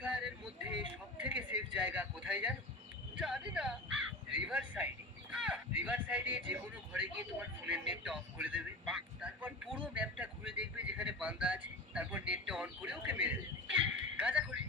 ফায়ারের মধ্যে সব থেকে সেফ জায়গা কোথায় জানো? জানি না। রিভার সাইডে। রিভার সাইডে যে কোনো ঘরে গিয়ে তোমার ফোনের নেটটা অফ করে দেবে, তারপর পুরো ম্যাপটা ঘুরে দেখবে যেখানে বান্দা আছে, তারপর নেটটা অন করে ওকে মেরে দেবে। গাঁজাখড়ি